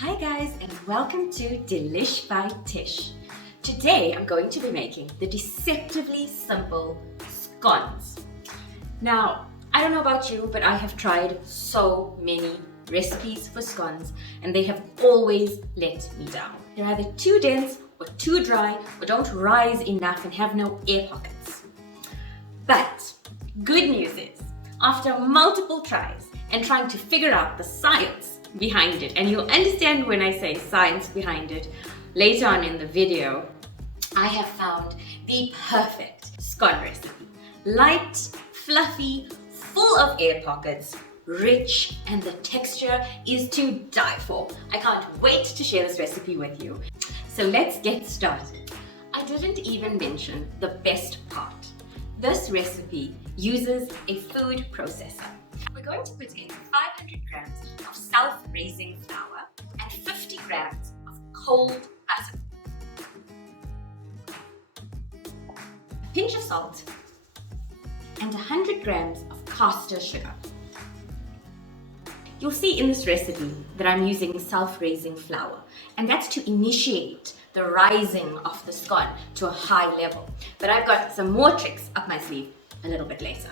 Hi guys, and welcome to Delish by Tish. Today I'm going to be making the deceptively simple scones. Now, I don't know about you, but I have tried so many recipes for scones and they have always let me down. They're either too dense or too dry or don't rise enough and have no air pockets. But good news is, after multiple tries and trying to figure out the science behind it, and you'll understand when I say science behind it later on in the video, I have found the perfect scone recipe. Light, fluffy, full of air pockets, rich, and the texture is to die for. I can't wait to share this recipe with you. So let's get started. I didn't even mention the best part. This recipe uses a food processor. We're going to put in 500 grams of self-raising flour and 50 grams of cold butter, a pinch of salt, and 100 grams of caster sugar. You'll see in this recipe that I'm using self-raising flour, and that's to initiate the rising of the scone to a high level. But I've got some more tricks up my sleeve a little bit later.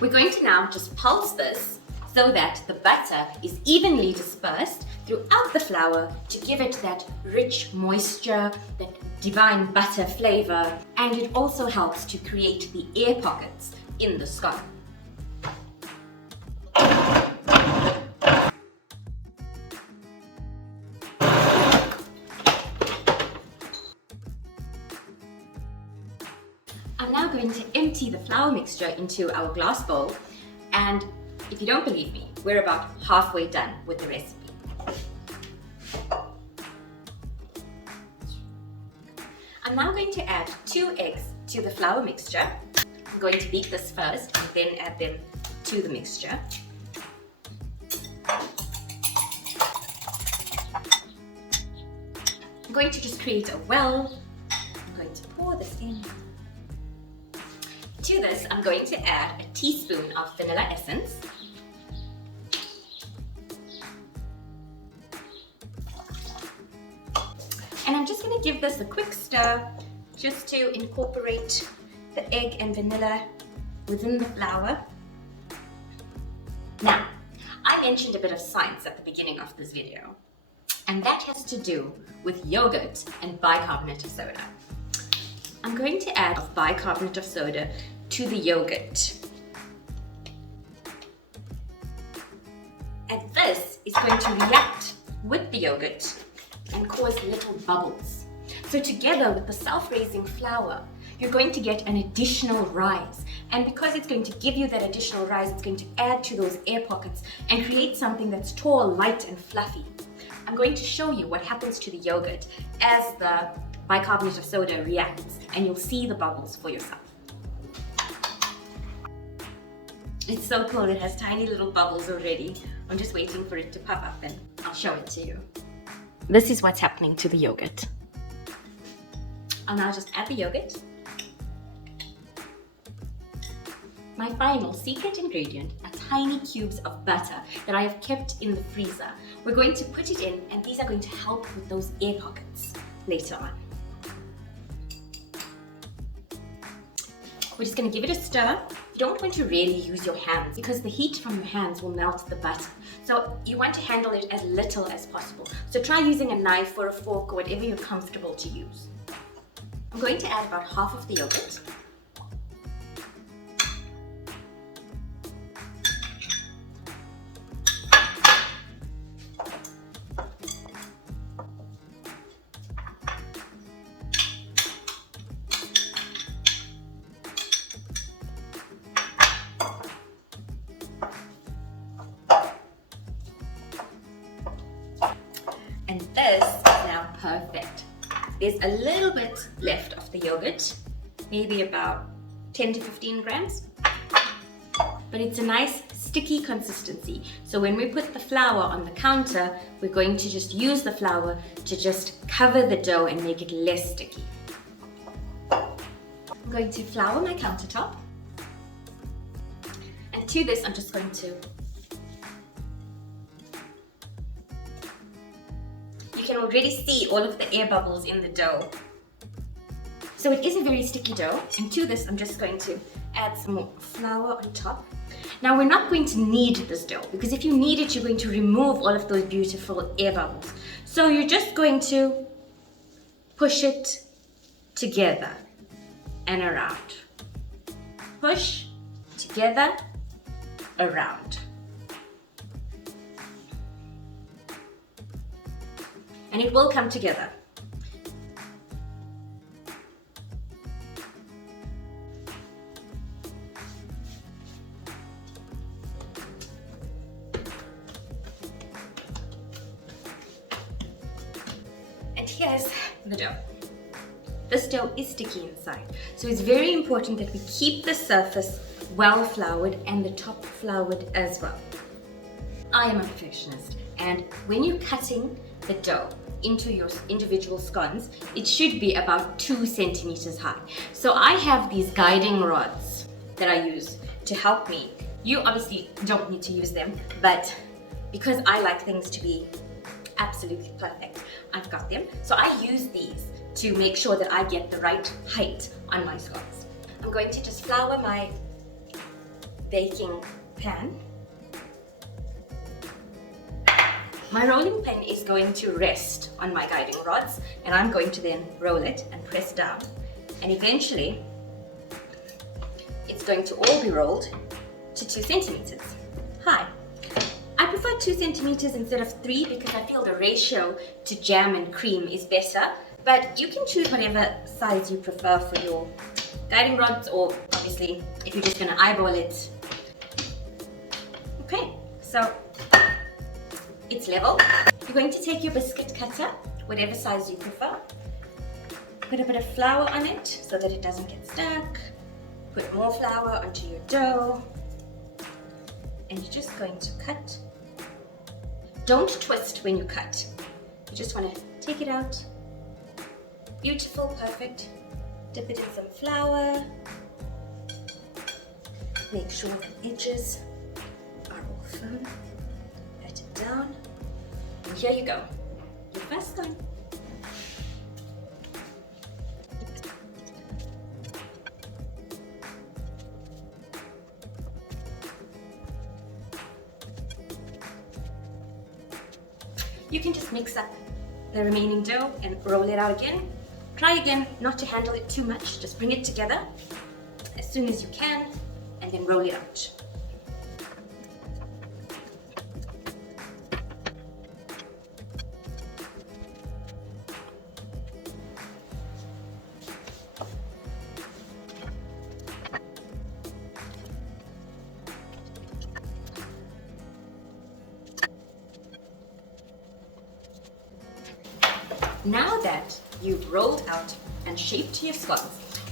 We're going to now just pulse this so that the butter is evenly dispersed throughout the flour to give it that rich moisture, that divine butter flavor, and it also helps to create the air pockets in the scone. I'm now going to empty the flour mixture into our glass bowl, and if you don't believe me, we're about halfway done with the recipe. I'm now going to add 2 eggs to the flour mixture. I'm going to beat this first and then add them to the mixture. I'm going to just create a well. I'm going to pour this in. To this, I'm going to add a teaspoon of vanilla essence, and I'm just going to give this a quick stir just to incorporate the egg and vanilla within the flour. Now, I mentioned a bit of science at the beginning of this video, and that has to do with yogurt and bicarbonate of soda. I'm going to add bicarbonate of soda to the yogurt. And this is going to react with the yogurt and cause little bubbles. So together with the self-raising flour, you're going to get an additional rise. And because it's going to give you that additional rise, it's going to add to those air pockets and create something that's tall, light, and fluffy. I'm going to show you what happens to the yogurt as the bicarbonate of soda reacts, and you'll see the bubbles for yourself. It's so cool, it has tiny little bubbles already. I'm just waiting for it to pop up and I'll show it to you. This is what's happening to the yogurt. I'll now just add the yogurt. My final secret ingredient are tiny cubes of butter that I have kept in the freezer. We're going to put it in, and these are going to help with those air pockets later on. We're just going to give it a stir. You don't want to really use your hands because the heat from your hands will melt the butter. So you want to handle it as little as possible. So try using a knife or a fork or whatever you're comfortable to use. I'm going to add about half of the yogurt. And this is now perfect. There's a little bit left of the yogurt, maybe about 10 to 15 grams. But it's a nice sticky consistency. So when we put the flour on the counter, we're going to just use the flour to just cover the dough and make it less sticky. I'm going to flour my countertop. And to this, I'm just going to can already see all of the air bubbles in the dough. So it is a very sticky dough, and to this I'm just going to add some more flour on top. Now we're not going to knead this dough, because if you knead it, you're going to remove all of those beautiful air bubbles. So you're just going to push it together and around. Push, together, around. And it will come together. And here's the dough. This dough is sticky inside, so it's very important that we keep the surface well floured and the top floured as well. I am a perfectionist, and when you're cutting the dough into your individual scones, it should be about 2 centimeters high. So I have these guiding rods that I use to help me. You obviously don't need to use them, but because I like things to be absolutely perfect, I've got them. So I use these to make sure that I get the right height on my scones. I'm going to just flour my baking pan. My rolling pin is going to rest on my guiding rods, and I'm going to then roll it and press down. And eventually, it's going to all be rolled to 2 centimeters high. I prefer 2 centimeters instead of 3 because I feel the ratio to jam and cream is better, but you can choose whatever size you prefer for your guiding rods, or obviously if you're just going to eyeball it. Okay, so it's level. You're going to take your biscuit cutter, whatever size you prefer, put a bit of flour on it so that it doesn't get stuck, put more flour onto your dough, and you're just going to cut. Don't twist when you cut. You just want to take it out. Beautiful, perfect. Dip it in some flour. Make sure the edges are all firm. Pat it down. And here you go. Your first scone. You can just mix up the remaining dough and roll it out again. Try again not to handle it too much, just bring it together as soon as you can and then roll it out. Now that you've rolled out and shaped your scones,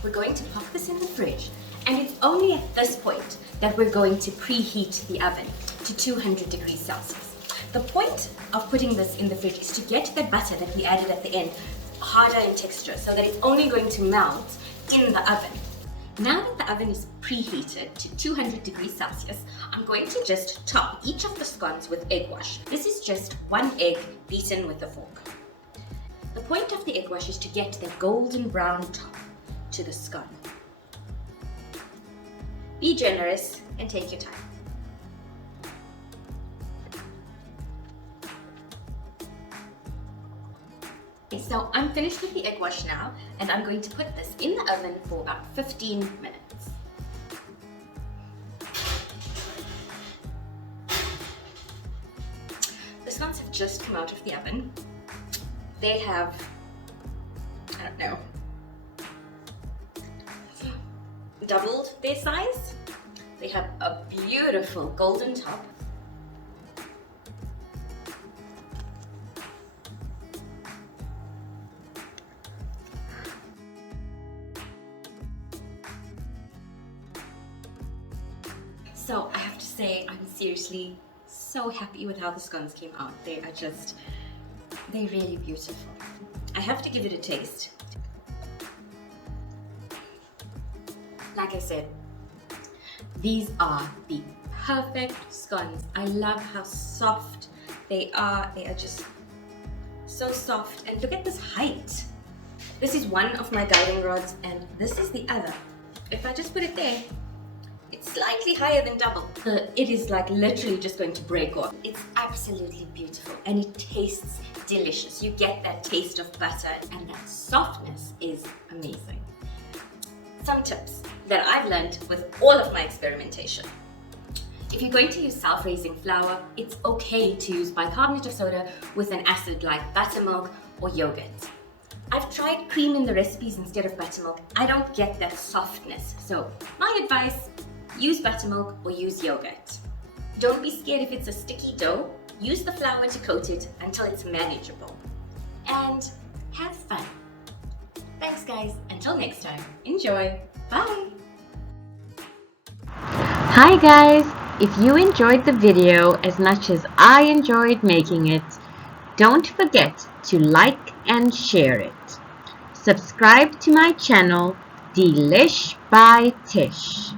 we're going to pop this in the fridge, and it's only at this point that we're going to preheat the oven to 200 degrees Celsius. The point of putting this in the fridge is to get the butter that we added at the end harder in texture so that it's only going to melt in the oven. Now that the oven is preheated to 200 degrees Celsius, I'm going to just top each of the scones with egg wash. This is just 1 egg beaten with a fork. The point of the egg wash is to get the golden brown top to the scone. Be generous and take your time. Okay, so I'm finished with the egg wash now, and I'm going to put this in the oven for about 15 minutes. The scones have just come out of the oven. They have, I don't know, doubled their size. They have a beautiful golden top. So I have to say, I'm seriously so happy with how the scones came out. They're really beautiful. I have to give it a taste. Like I said, these are the perfect scones. I love how soft they are. They are just so soft, and look at this height. This is one of my guiding rods and this is the other. If I just put it there, it's slightly higher than double. It is like literally just going to break off. It's absolutely beautiful and it tastes delicious. You get that taste of butter and that softness is amazing. Some tips that I've learned with all of my experimentation. If you're going to use self-raising flour, it's okay to use bicarbonate of soda with an acid like buttermilk or yogurt. I've tried cream in the recipes instead of buttermilk. I don't get that softness. So my advice, use buttermilk or use yogurt. Don't be scared if it's a sticky dough. Use the flour to coat it until it's manageable. And have fun. Thanks guys. Until next time. Enjoy. Bye. Hi guys! If you enjoyed the video as much as I enjoyed making it, don't forget to like and share it. Subscribe to my channel, Delish by Tish.